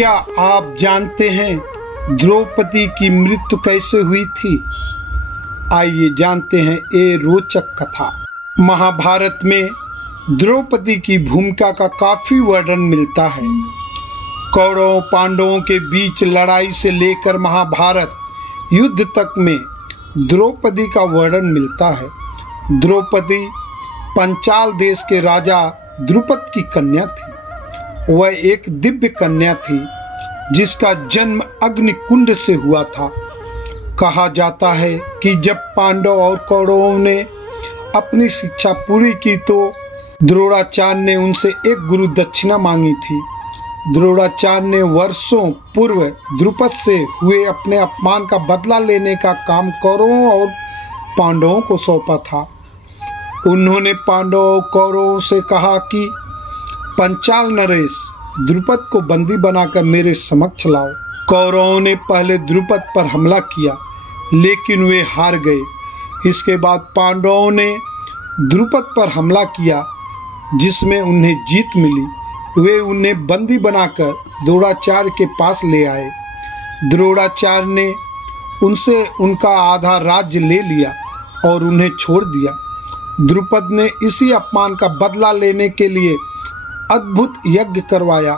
क्या आप जानते हैं द्रौपदी की मृत्यु कैसे हुई थी? आइए जानते हैं ये रोचक कथा। महाभारत में द्रौपदी की भूमिका का काफी वर्णन मिलता है। कौरव पांडवों के बीच लड़ाई से लेकर महाभारत युद्ध तक में द्रौपदी का वर्णन मिलता है। द्रौपदी पंचाल देश के राजा द्रुपद की कन्या थी। वह एक दिव्य कन्या थी जिसका जन्म अग्निकुंड से हुआ था। कहा जाता है कि जब पांडव और कौरवों ने अपनी शिक्षा पूरी की तो द्रोणाचार्य ने उनसे एक गुरु दक्षिणा मांगी थी। द्रोणाचार्य ने वर्षों पूर्व द्रुपद से हुए अपने अपमान का बदला लेने का काम कौरवों और पांडवों को सौंपा था। उन्होंने पांडवों और कौरवों से कहा कि पंचाल नरेश द्रुपद को बंदी बनाकर मेरे समक्ष लाओ। कौरवों ने पहले द्रुपद पर हमला किया लेकिन वे हार गए। इसके बाद पांडवों ने द्रुपद पर हमला किया जिसमें उन्हें जीत मिली। वे उन्हें बंदी बनाकर द्रोणाचार्य के पास ले आए। द्रोणाचार्य ने उनसे उनका आधा राज्य ले लिया और उन्हें छोड़ दिया। द्रुपद ने इसी अपमान का बदला लेने के लिए अद्भुत यज्ञ करवाया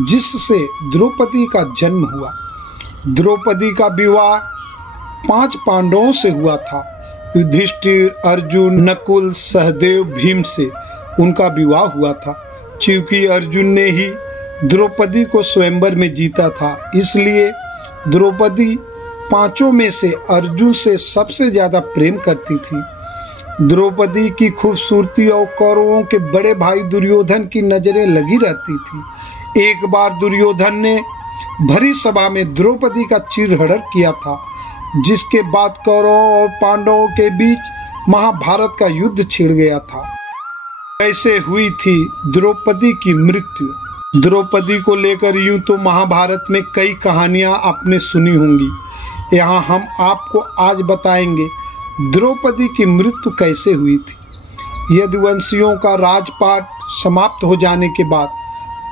जिससे द्रौपदी का जन्म हुआ। द्रौपदी का विवाह 5 पांडवों से हुआ था। युधिष्ठिर, अर्जुन, नकुल, सहदेव, भीम से उनका विवाह हुआ था। क्योंकि अर्जुन ने ही द्रौपदी को स्वयंवर में जीता था, इसलिए द्रौपदी 5 में से अर्जुन से सबसे ज्यादा प्रेम करती थी। द्रौपदी की खूबसूरती और कौरवों के बड़े भाई दुर्योधन की नजरें लगी रहती थी। एक बार दुर्योधन ने भरी सभा में द्रौपदी का चीरहरण किया था, जिसके बाद कौरवों और पांडवों के बीच महाभारत का युद्ध छिड़ गया था। कैसे हुई थी द्रौपदी की मृत्यु? द्रौपदी को लेकर यूं तो महाभारत में कई कहानियां आपने सुनी होंगी। यहाँ हम आपको आज बताएंगे द्रौपदी की मृत्यु कैसे हुई थी। यदुवंशियों का राजपाट समाप्त हो जाने के बाद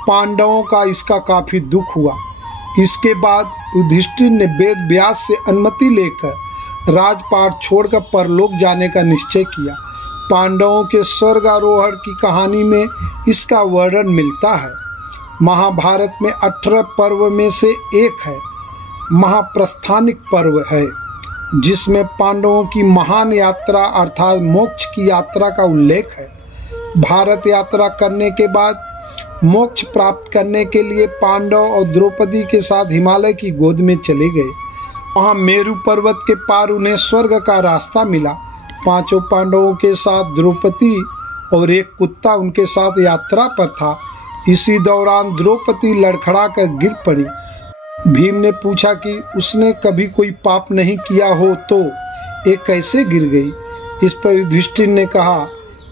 पांडवों का इसका काफी दुख हुआ। इसके बाद युधिष्ठिर ने वेद व्यास से अनुमति लेकर राजपाट छोड़कर परलोक जाने का निश्चय किया। पांडवों के स्वर्गारोहण की कहानी में इसका वर्णन मिलता है। महाभारत में 18 पर्व में से एक है महाप्रस्थानिक पर्व है, जिसमें पांडवों की महान यात्रा अर्थात मोक्ष की यात्रा का उल्लेख है। भारत यात्रा करने के बाद मोक्ष प्राप्त करने के लिए पांडव और द्रौपदी के साथ हिमालय की गोद में चले गए। वहां मेरु पर्वत के पार उन्हें स्वर्ग का रास्ता मिला। 5 पांडवों के साथ द्रौपदी और एक कुत्ता उनके साथ यात्रा पर था। इसी दौरान द्रौपदी लड़खड़ा कर गिर पड़ी। भीम ने पूछा कि उसने कभी कोई पाप नहीं किया हो तो ये कैसे गिर गई। इस पर युधिष्ठिर ने कहा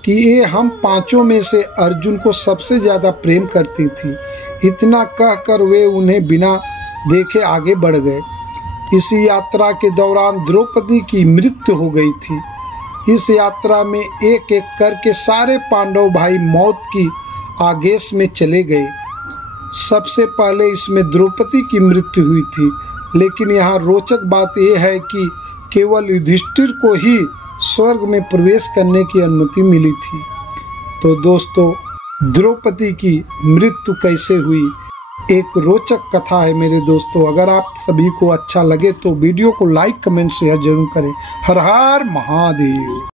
कि ये हम 5 में से अर्जुन को सबसे ज्यादा प्रेम करती थी। इतना कहकर वे उन्हें बिना देखे आगे बढ़ गए। इसी यात्रा के दौरान द्रौपदी की मृत्यु हो गई थी। इस यात्रा में एक एक करके सारे पांडव भाई मौत की आगेश में चले गए। सबसे पहले इसमें द्रौपदी की मृत्यु हुई थी, लेकिन यहाँ रोचक बात यह है कि केवल युधिष्ठिर को ही स्वर्ग में प्रवेश करने की अनुमति मिली थी। तो दोस्तों, द्रौपदी की मृत्यु कैसे हुई एक रोचक कथा है मेरे दोस्तों। अगर आप सभी को अच्छा लगे तो वीडियो को लाइक, कमेंट, शेयर जरूर करें। हर हर महादेव।